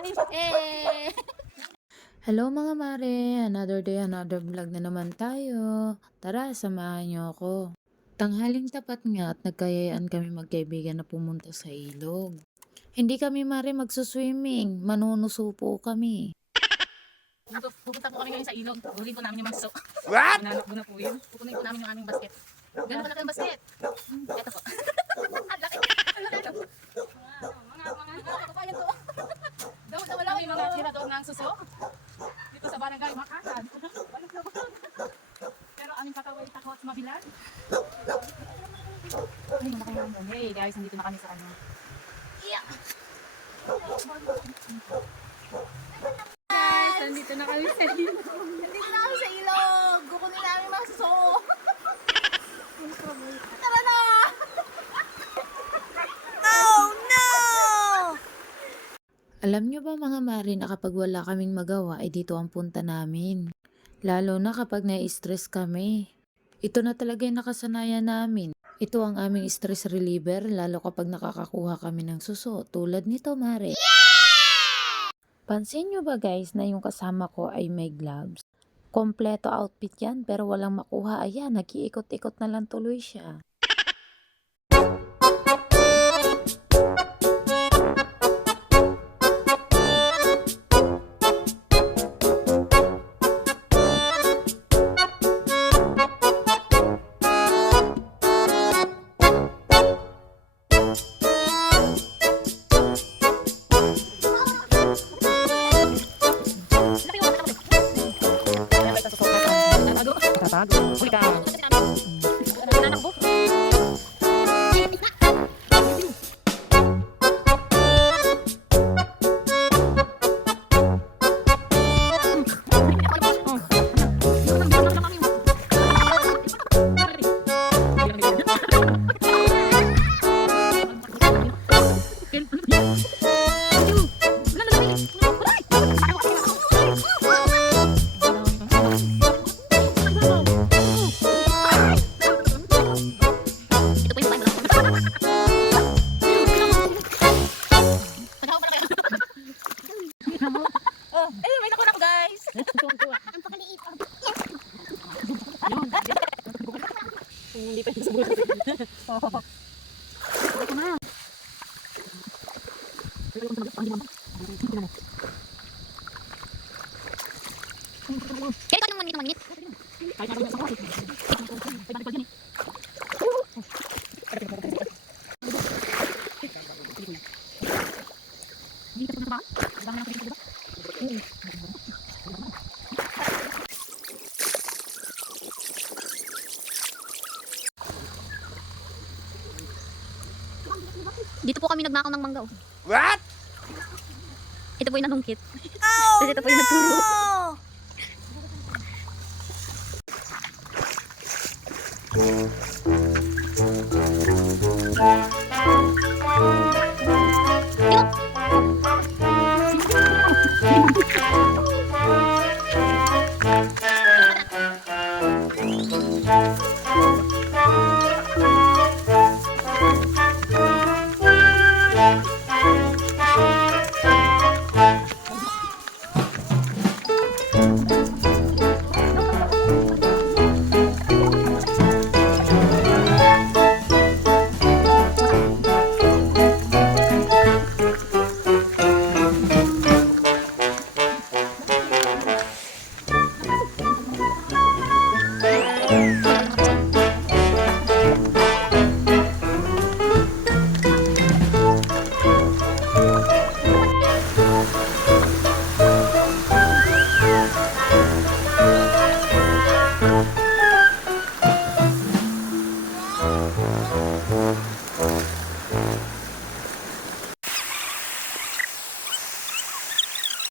Eh. Hello mga mare, another day, another vlog na naman tayo. Tara, samahan niyo ako. Tanghaling tapat nga at nagkayayaan kami magkaibigan na pumunta sa ilog. Hindi kami mare magsuswimming, manunusupo kami. Pupunta po kami ngayon sa ilog. Huli po namin yung magso. What? Nanok ko na po yun. Pupunin po namin yung aming basket. Gano'n kalaki ang basket? Ito po. Ang laki. Ang laki. Mga kapayan to. Daw wala yung mga tirador ng suso. Dito sa barangay Makasan. Balik na ba? Pero aming kakaway takot mabilan. Hey guys, nandito na kami sa ano. Yeah. Nandito na kami sa ilog. Nandito na kami sa ilog. Kukunin namin mga suso. Tara na! Oh no! Alam niyo ba mga mare na kapag wala kaming magawa ay dito ang punta namin. Lalo na kapag na-stress kami. Ito na talaga yung nakasanayan namin. Ito ang aming stress reliever lalo kapag nakakakuha kami ng suso. Tulad nito mare. Pansin nyo ba guys na yung kasama ko ay may gloves? Kompleto outfit yan pero walang makuha. Ayan, nag-iikot-ikot na lang tuloy siya. Huli ka. Nanakbo. May nakuha ko guys. Ang pakaliit. Hindi pa yung sabot. Kaya ikaw nang manginit. Dito po kami nagnakaw ng mangga. What? Ito po yung nanungkit. Oh, Tapos ito po yung nagturo. no!